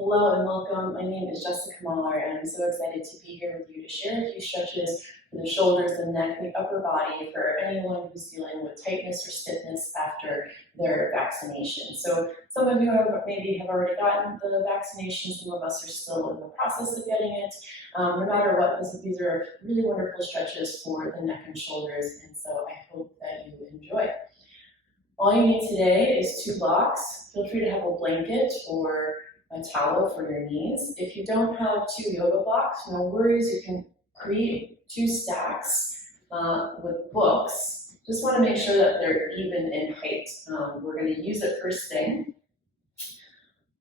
Hello and welcome. My name is Jessica Mahler and I'm so excited to be here with you to share a few stretches for the shoulders, the neck, the upper body for anyone who's dealing with tightness or stiffness after their vaccination. So some of you maybe have already gotten the vaccination, some of us are still in the process of getting it. No matter what, these are really wonderful stretches for the neck and shoulders, and so I hope that you enjoy. All you need today is 2 blocks. Feel free to have a blanket or a towel for your knees. If you don't have 2 yoga blocks, no worries. You can create 2 stacks with books. Just want to make sure that they're even in height. We're going to use it first thing,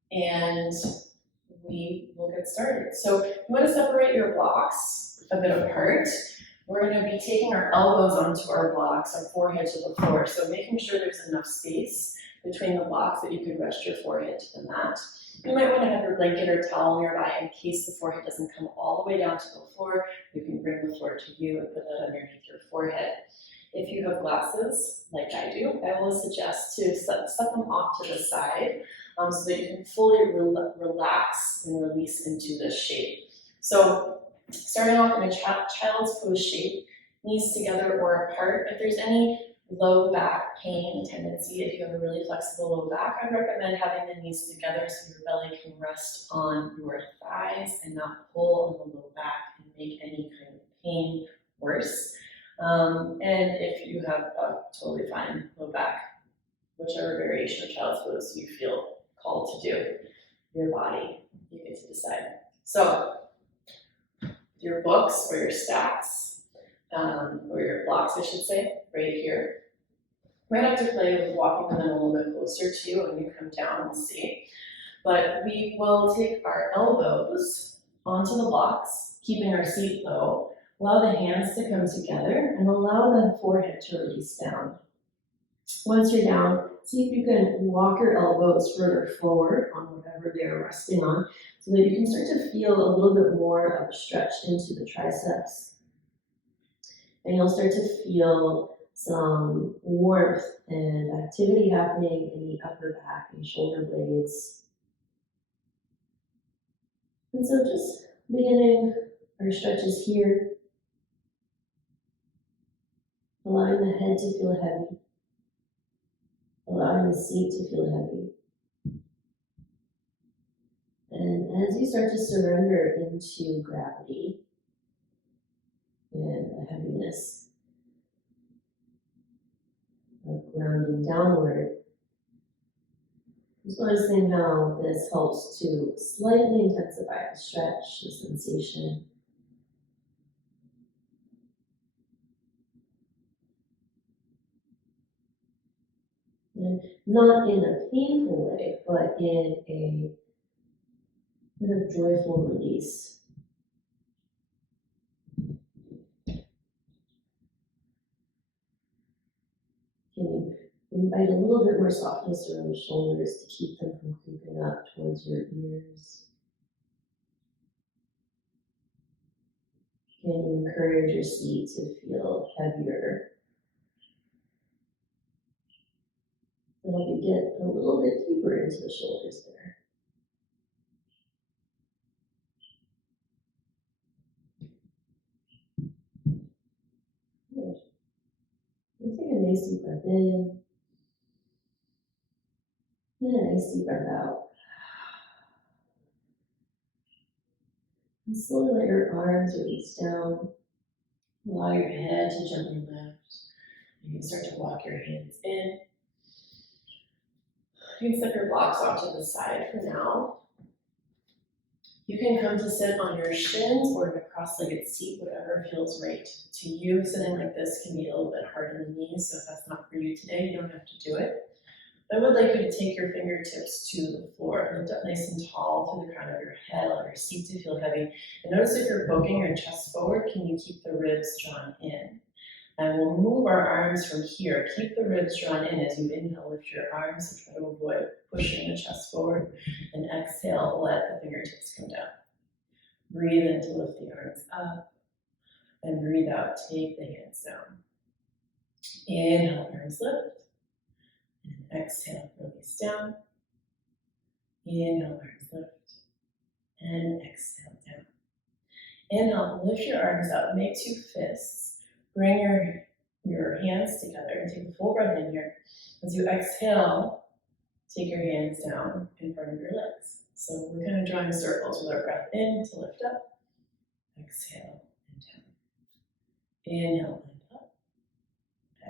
and we will get started. So you want to separate your blocks a bit apart. We're going to be taking our elbows onto our blocks, our forehead to the floor. So making sure there's enough space between the blocks that you can rest your forehead to the mat. You might want to have your blanket or towel nearby in case the forehead doesn't come all the way down to the floor. You can bring the floor to you and put that underneath your forehead. If you have glasses, like I do, I will suggest to set them off to the side so that you can fully relax and release into this shape. So starting off in a child's pose shape, knees together or apart. If there's any low back pain tendency, if you have a really flexible low back, I recommend having the knees together so your belly can rest on your thighs and not pull on the low back and make any kind of pain worse. And if you have a totally fine low back, whichever variation of child's pose you feel called to do, your body, you get to decide. So your books or your stacks, or your blocks, I should say, right here. Might have to play with walking them in a little bit closer to you when you come down and see. But we will take our elbows onto the blocks, keeping our seat low. Allow the hands to come together and allow the forehead to release down. Once you're down, see if you can walk your elbows further forward on whatever they're resting on so that you can start to feel a little bit more of a stretch into the triceps. And you'll start to feel some warmth and activity happening in the upper back and shoulder blades. And so just beginning our stretches here, allowing the head to feel heavy, allowing the seat to feel heavy. And as you start to surrender into gravity and the heaviness of grounding downward, just noticing how this helps to slightly intensify the stretch, the sensation. And not in a painful way, but in a kind of joyful release. Can you invite a little bit more softness around the shoulders to keep them from creeping up towards your ears? Can you encourage your seat to feel heavier? To help you get a little bit deeper into the shoulders there. Good. And take a nice deep breath in. And a nice deep breath out. And slowly let your arms release down. Allow your head to gently lift. You can start to walk your hands in. You can step your blocks off to the side for now. You can come to sit on your shins or in a cross-legged seat, whatever feels right to you. Sitting like this can be a little bit hard on the knees, so if that's not for you today, you don't have to do it. I would like you to take your fingertips to the floor, lift up nice and tall through the crown of your head, allow your seat to feel heavy. And notice if you're poking your chest forward, can you keep the ribs drawn in? And we'll move our arms from here. Keep the ribs drawn in as you inhale, lift your arms and try to avoid pushing the chest forward. And exhale, let the fingertips come down. Breathe in to lift the arms up. And breathe out, take the hands down. Inhale, arms lift. And exhale, release down. Inhale, arms lift. and exhale down. Inhale, lift your arms up, make two fists. Bring your hands together and take a full breath in here. As you exhale, take your hands down in front of your legs. So we're kind of drawing circles with our breath in to lift up. Exhale and down. Inhale and up.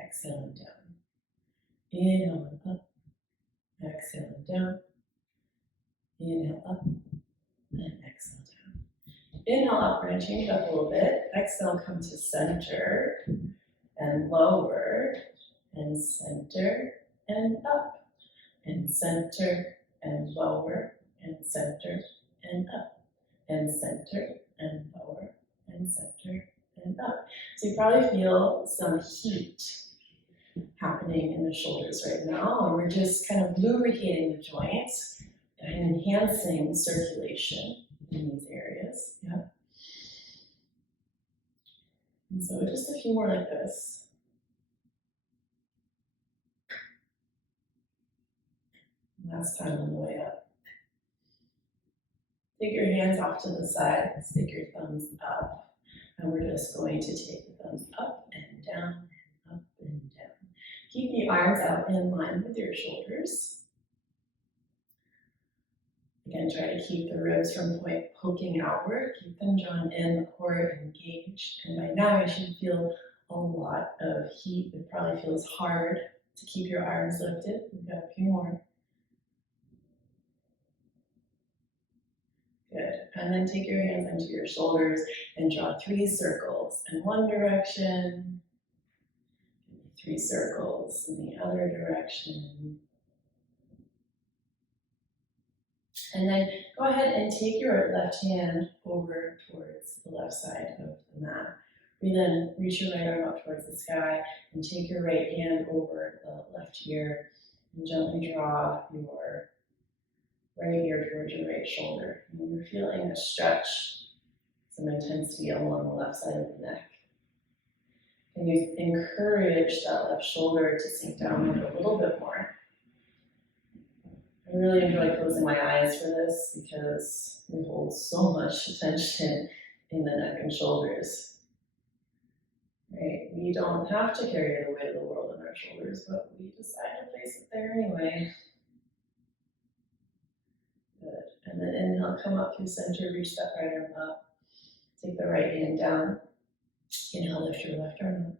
Exhale and down. Inhale and up. Exhale and down. Inhale up and exhale down. Inhale up, we're going to change it up a little bit. Exhale, come to center and lower and center and up and center and lower and center and up and center and lower and center and up. So you probably feel some heat happening in the shoulders right now, and we're just kind of lubricating the joints and enhancing circulation in these areas. Yeah. And so just a few more like this. Last time on the way up. Take your hands off to the side, stick your thumbs up, and we're just going to take the thumbs up and down and up and down. Keep the arms out in line with your shoulders. Again, try to keep the ribs from poking outward. Keep them drawn in, the core engaged. And by now you should feel a lot of heat. It probably feels hard to keep your arms lifted. We've got a few more. Good. And then take your hands into your shoulders and draw 3 circles in one direction, 3 circles in the other direction. And then go ahead and take your left hand over towards the left side of the mat. Breathe in, reach your right arm up towards the sky, and take your right hand over the left ear and gently draw your right ear towards your right shoulder. And you're feeling a stretch, some intensity along the left side of the neck. And you encourage that left shoulder to sink down a little bit more. I really enjoy closing my eyes for this because we hold so much attention in the neck and shoulders. Right? We don't have to carry the weight of the world on our shoulders, but we decide to place it there anyway. Good. And then inhale, come up through center, reach that right arm up. Take the right hand down. Inhale, lift your left arm up.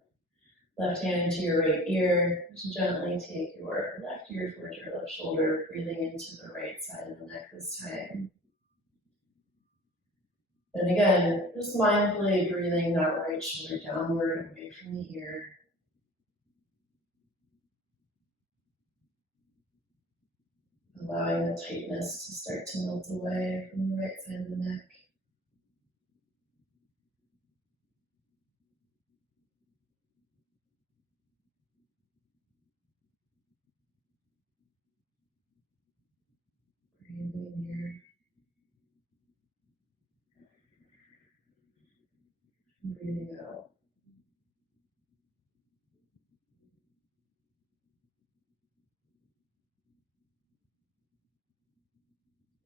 Left hand into your right ear. Just gently take your left ear towards your left shoulder, breathing into the right side of the neck this time. And again, just mindfully breathing that right shoulder downward, away from the ear. Allowing the tightness to start to melt away from the right side of the neck. Breathing here. And breathing out.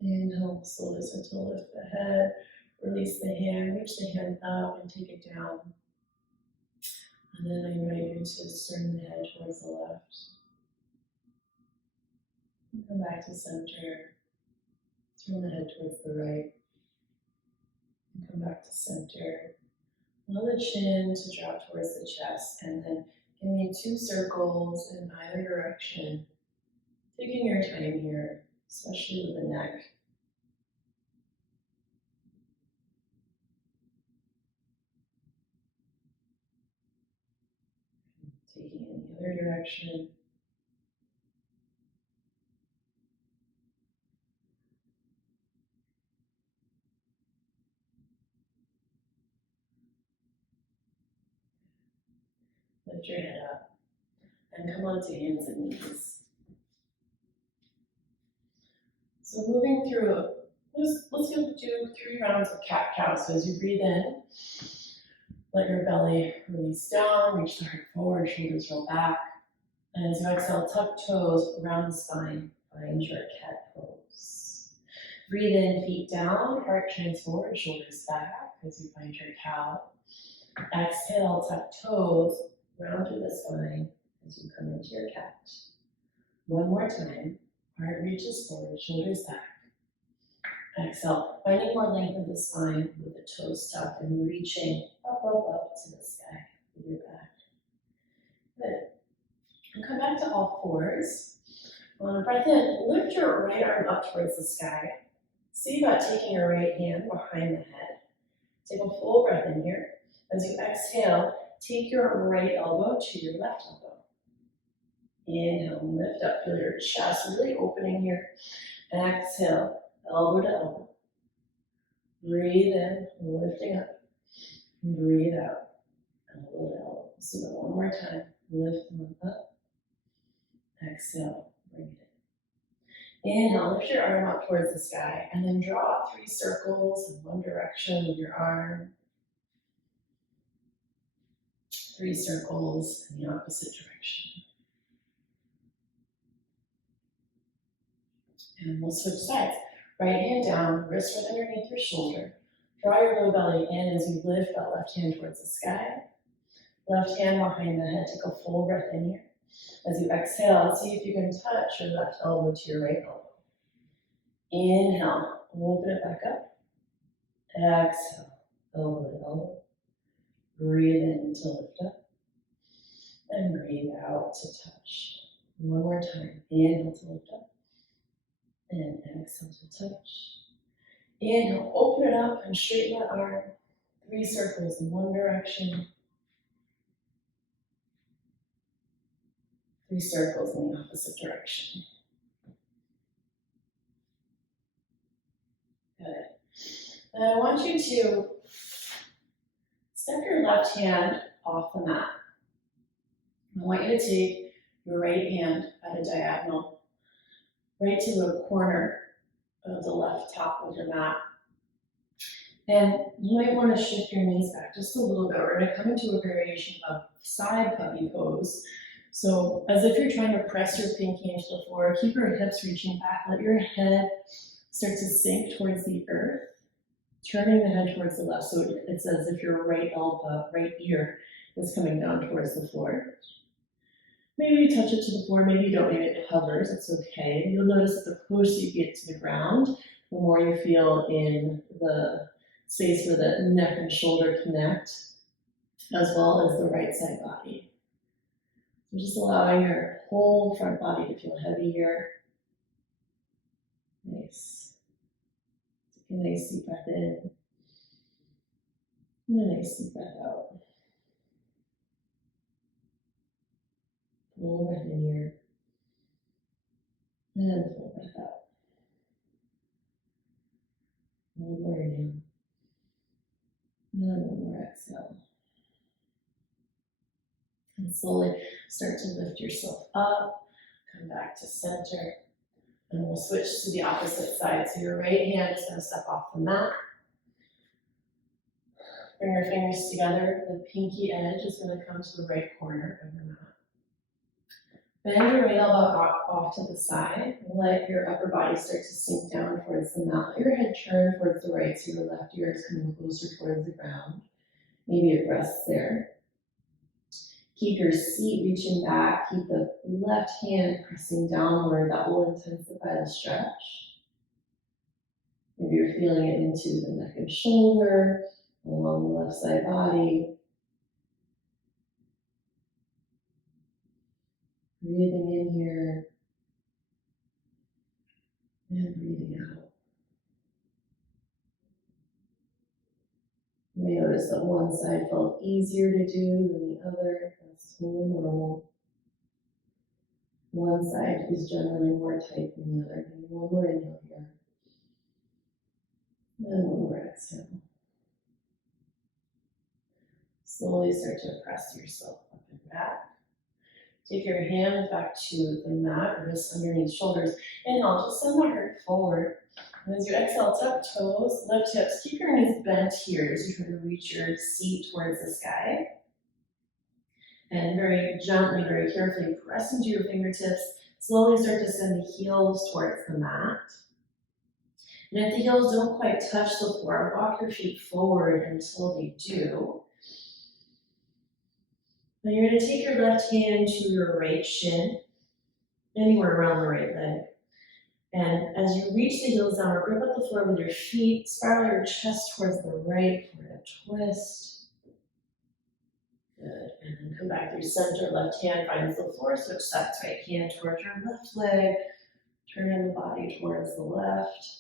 Inhale, slowly start to lift the head, release the hand, reach the hand up and take it down. And then I invite you to turn the head towards the left. And come back to center. Turn the head towards the right. And come back to center. Allow the chin to drop towards the chest. And then give me 2 circles in either direction. Taking your time here, especially with the neck. Taking it in the other direction. Lift your head up and come onto hands and knees. So moving through, let's do 3 rounds of cat-cow. So as you breathe in, let your belly release down, reach the heart forward, shoulders roll back. And as you exhale, tuck toes around the spine, find your cat pose. Breathe in, feet down, heart shines forward, shoulders back as you find your cow. Exhale, tuck toes, round through the spine as you come into your cat. One more time, heart reaches forward, shoulders back. Exhale, finding more length of the spine with the toes tucked and reaching up, up, up to the sky with your back. Good. And come back to all fours. On a breath in, lift your right arm up towards the sky. See about taking your right hand behind the head. Take a full breath in here. As you exhale, take your right elbow to your left elbow. Inhale, lift up, feel your chest really opening here. Exhale, elbow to elbow. Breathe in, lifting up. Breathe out, elbow to elbow. So one more time, lift them up. Exhale, bring it in. Inhale, lift your arm up towards the sky, and then draw 3 circles in one direction with your arm. 3 circles in the opposite direction. And we'll switch sides. Right hand down, wrist right underneath your shoulder. Draw your low belly in as you lift that left hand towards the sky. Left hand behind the head, take a full breath in here. As you exhale, see if you can touch your left elbow to your right elbow. Inhale, open it back up. Exhale, elbow to elbow. Breathe in to lift up. And breathe out to touch. One more time. Inhale to lift up. And exhale to touch. Inhale, open it up and straighten that arm. 3 circles in one direction. 3 circles in the opposite direction. Good. And I want you to step your left hand off the mat. I want you to take your right hand at a diagonal, right to the corner of the left top of your mat. And you might want to shift your knees back just a little bit. We're going to come into a variation of side puppy pose. So as if you're trying to press your pinky into the floor, keep your hips reaching back, let your head start to sink towards the earth, turning the head towards the left. So it's as if your right elbow, right ear is coming down towards the floor. Maybe you touch it to the floor, maybe you don't, maybe it hovers, it's okay. You'll notice that the closer you get to the ground, the more you feel in the space where the neck and shoulder connect, as well as the right side body. So just allowing your whole front body to feel heavy here. Nice. Take a nice deep breath in, and a nice deep breath out. Full breath in here, and full breath out. One more inhale, and one more exhale. And slowly start to lift yourself up, come back to center, and we'll switch to the opposite side. So your right hand is going to step off the mat. Bring your fingers together. The pinky edge is going to come to the right corner of your mat. Bend your right elbow off to the side and let your upper body start to sink down towards the mat. Let your head turn towards the right so your left ear is coming closer towards the ground. Maybe it rests there. Keep your seat reaching back. Keep the left hand pressing downward. That will intensify the stretch. Maybe you're feeling it into the neck and shoulder, along the left side body. Breathing in here and breathing out. You may notice that one side felt easier to do than the other. That's totally normal. One side is generally more tight than the other. And one more inhale here. And one more exhale. Slowly start to press yourself up and back. Take your hands back to the mat, wrists underneath shoulders. Inhale, just send the heart forward. And as you exhale, tuck toes, lift hips. Keep your knees bent here as you try to reach your seat towards the sky. And very gently, very carefully press into your fingertips. Slowly start to send the heels towards the mat. And if the heels don't quite touch the floor, walk your feet forward until they do. Now you're going to take your left hand to your right shin, anywhere around the right leg. And as you reach the heels down, grip up the floor with your feet, spiral your chest towards the right for a twist. Good. And then come back through center. Left hand finds the floor. Switch sides. Right hand towards your left leg. Turning the body towards the left.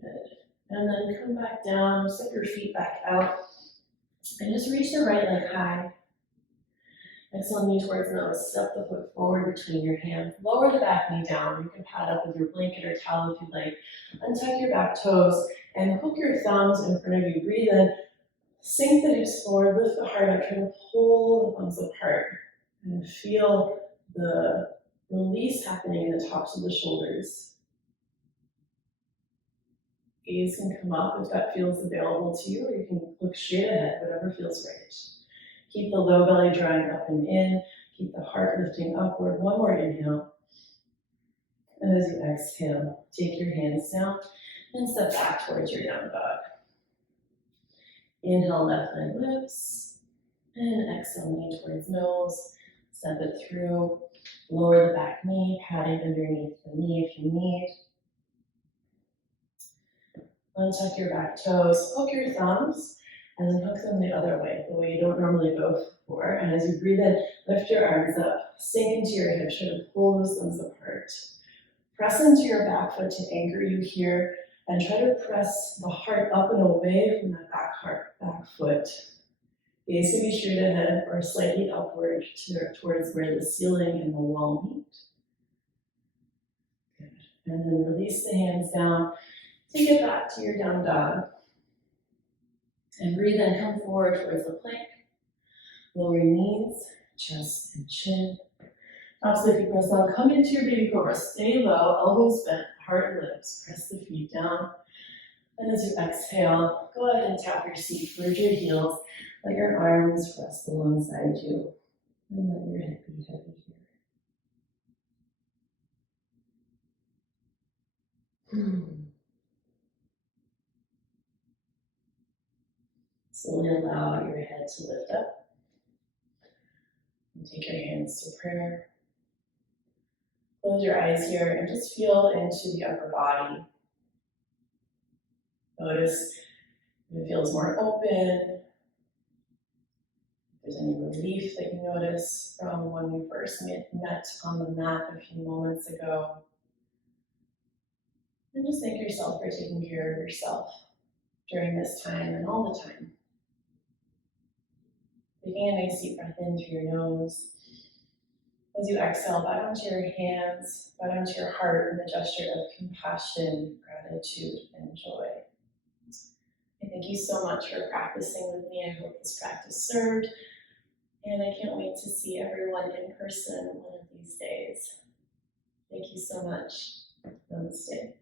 Good. And then come back down. Step your feet back out. And just reach the right leg high. Exhale, knee towards nose. Step the foot forward between your hands. Lower the back knee down. You can pad up with your blanket or towel if you'd like. Untuck your back toes and hook your thumbs in front of you. Breathe in. Sink the hips forward. Lift the heart up. Try to pull the thumbs apart. And feel the release happening in the tops of the shoulders. Gaze can come up if that feels available to you, or you can look straight ahead, whatever feels right. Keep the low belly drawing up and in. Keep the heart lifting upward. One more inhale. And as you exhale, take your hands down and step back towards your down dog. Inhale, left leg lifts. And exhale, knee towards nose. Step it through. Lower the back knee, padding underneath the knee if you need. Untuck your back toes, hook your thumbs, and then hook them the other way, the way you don't normally go for. And as you breathe in, lift your arms up, sink into your hips, try to pull those thumbs apart. Press into your back foot to anchor you here, and try to press the heart up and away from that back foot. Gaze can be straight ahead or slightly upward towards where the ceiling and the wall meet. Good. And then release the hands down. Take it back to your down dog. And breathe in, come forward towards the plank. Lower your knees, chest and chin. Tops of the feet press down. Come into your baby cobra. Stay low, elbows bent, heart lifts. Press the feet down. And as you exhale, go ahead and tap your seat towards your heels. Let your arms rest alongside you. And let your head be heavy here. Slowly allow your head to lift up. And take your hands to prayer. Close your eyes here and just feel into the upper body. Notice if it feels more open. If there's any relief that you notice from when we first met on the mat a few moments ago. And just thank yourself for taking care of yourself during this time and all the time. Taking a nice deep breath in through your nose. As you exhale, bow down to your hands, bow down to your heart in a gesture of compassion, gratitude, and joy. I thank you so much for practicing with me. I hope this practice served. And I can't wait to see everyone in person one of these days. Thank you so much. Namaste.